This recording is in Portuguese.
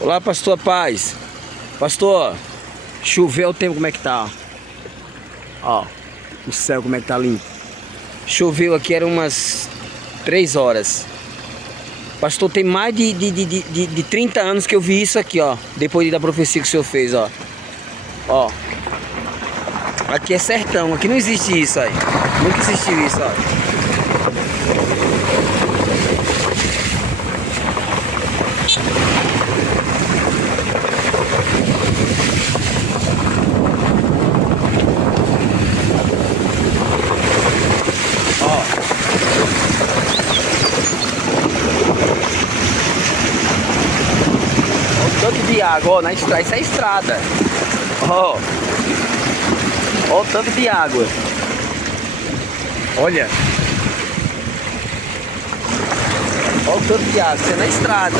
Olá, pastor Paz. Pastor, choveu o tempo, como é que tá? Ó, o céu como é que tá limpo. Choveu aqui, eram umas 3 horas. Pastor, tem mais de 30 anos que eu vi isso aqui, ó. Depois da profecia que o senhor fez, ó. Ó. Aqui é sertão, aqui não existe isso aí. Nunca existiu isso, ó. Tanto de água, ó, na estrada, isso é estrada. Ó, ó o tanto de água. Olha. Ó o tanto de água, isso é na estrada.